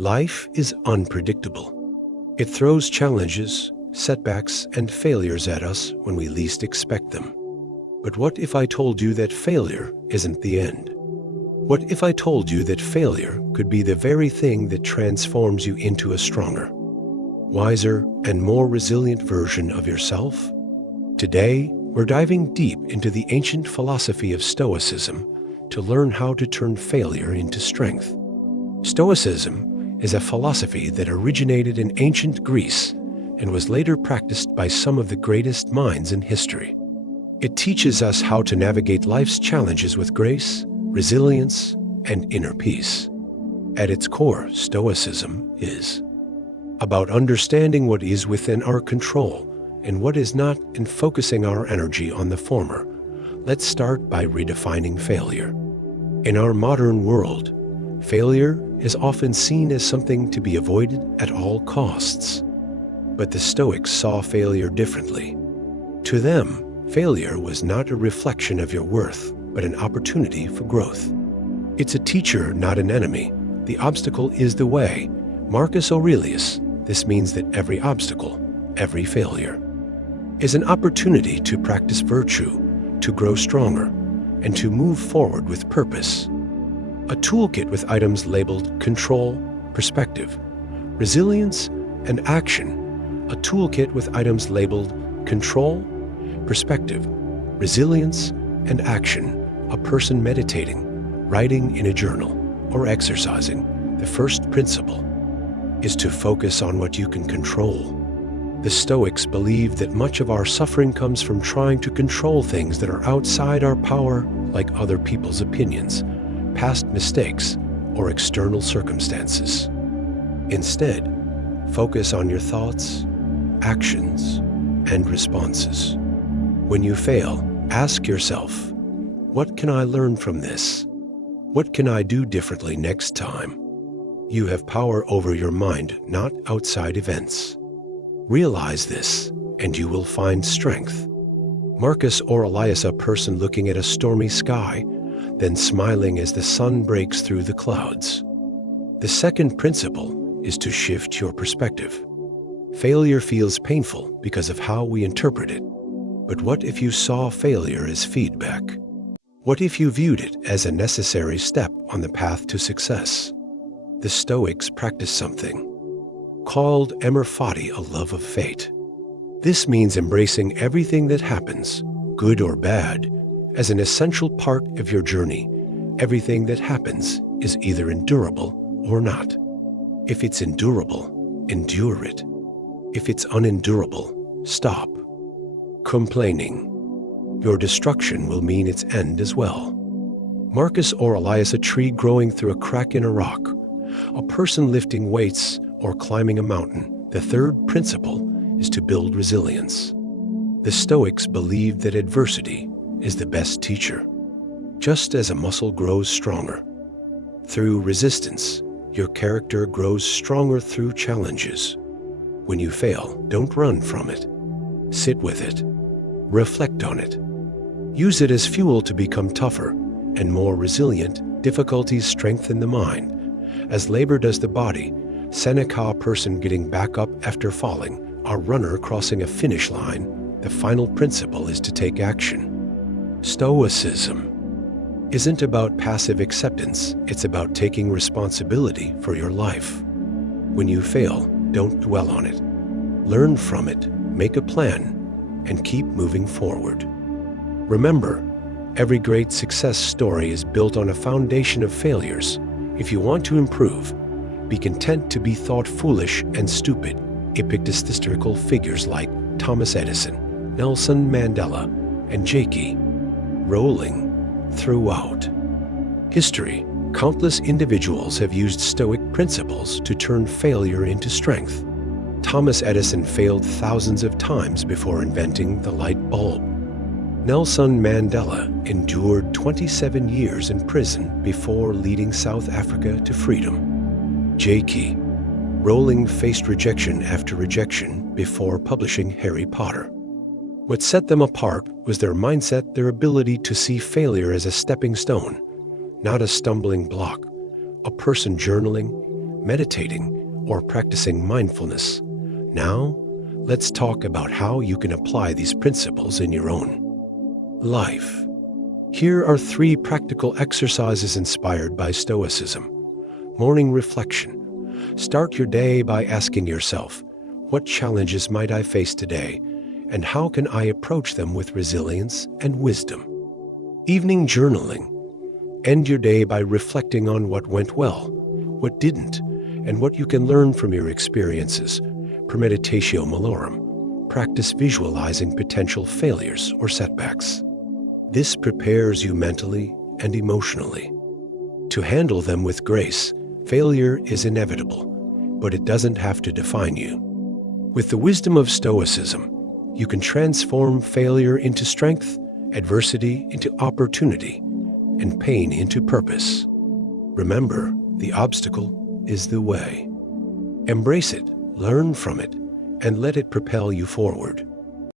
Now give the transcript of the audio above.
Life is unpredictable. It throws challenges, setbacks, and failures at us when we least expect them. But what if I told you that failure isn't the end? What if I told you that failure could be the very thing that transforms you into a stronger, wiser, and more resilient version of yourself? Today, we're diving deep into the ancient philosophy of Stoicism to learn how to turn failure into strength. Stoicism is a philosophy that originated in ancient Greece and was later practiced by some of the greatest minds in history. It teaches us how to navigate life's challenges with grace, resilience, and inner peace. At its core, Stoicism is about understanding what is within our control and what is not, and focusing our energy on the former. Let's start by redefining failure. In our modern world, failure is often seen as something to be avoided at all costs. But the Stoics saw failure differently. To them, failure was not a reflection of your worth, but an opportunity for growth. It's a teacher, not an enemy. The obstacle is the way. Marcus Aurelius. This means that every obstacle, every failure, is an opportunity to practice virtue, to grow stronger, and to move forward with purpose. A toolkit with items labeled control, perspective, resilience, and action. A toolkit with items labeled control, perspective, resilience, and action. A person meditating, writing in a journal, or exercising. The first principle is to focus on what you can control. The Stoics believed that much of our suffering comes from trying to control things that are outside our power, like other people's opinions, past mistakes, or external circumstances. Instead, focus on your thoughts, actions, and responses. When you fail, ask yourself, what can I learn from this? What can I do differently next time? You have power over your mind, not outside events. Realize this, and you will find strength. Marcus Aurelius, a person looking at a stormy sky, then smiling as the sun breaks through the clouds. The second principle is to shift your perspective. Failure feels painful because of how we interpret it. But what if you saw failure as feedback? What if you viewed it as a necessary step on the path to success? The Stoics practiced something called Amor, Fati, a love of fate. This means embracing everything that happens, good or bad, as an essential part of your journey. Everything that happens is either endurable or not. If it's endurable, endure it. If it's unendurable, stop. Complaining. Your destruction will mean its end as well. Marcus Aurelius, a tree growing through a crack in a rock, a person lifting weights or climbing a mountain. The third principle is to build resilience. The Stoics believed that adversity is the best teacher. Just as a muscle grows stronger through resistance, your character grows stronger through challenges. When you fail, don't run from it. Sit with it. Reflect on it. Use it as fuel to become tougher and more resilient. Difficulties strengthen the mind, as labor does the body. Seneca, a person getting back up after falling, a runner crossing a finish line. The final principle is to take action. Stoicism isn't about passive acceptance, it's about taking responsibility for your life. When you fail, don't dwell on it. Learn from it, make a plan, and keep moving forward. Remember, every great success story is built on a foundation of failures. If you want to improve, be content to be thought foolish and stupid. Epictetistical figures like Thomas Edison, Nelson Mandela, and J.K. Rowling. Throughout history, countless individuals have used Stoic principles to turn failure into strength. Thomas Edison failed thousands of times before inventing the light bulb. Nelson Mandela endured 27 years in prison before leading South Africa to freedom. J.K. Rowling faced rejection after rejection before publishing Harry Potter. What set them apart was their mindset, their ability to see failure as a stepping stone, not a stumbling block. A person journaling, meditating, or practicing mindfulness. Now, let's talk about how you can apply these principles in your own life. Here are 3 practical exercises inspired by Stoicism. Morning reflection. Start your day by asking yourself, what challenges might I face today, and how can I approach them with resilience and wisdom? Evening journaling. End your day by reflecting on what went well, what didn't, and what you can learn from your experiences. Premeditatio malorum. Practice visualizing potential failures or setbacks. This prepares you mentally and emotionally to handle them with grace. Failure is inevitable, but it doesn't have to define you. With the wisdom of Stoicism, you can transform failure into strength, adversity into opportunity, and pain into purpose. Remember, the obstacle is the way. Embrace it, learn from it, and let it propel you forward.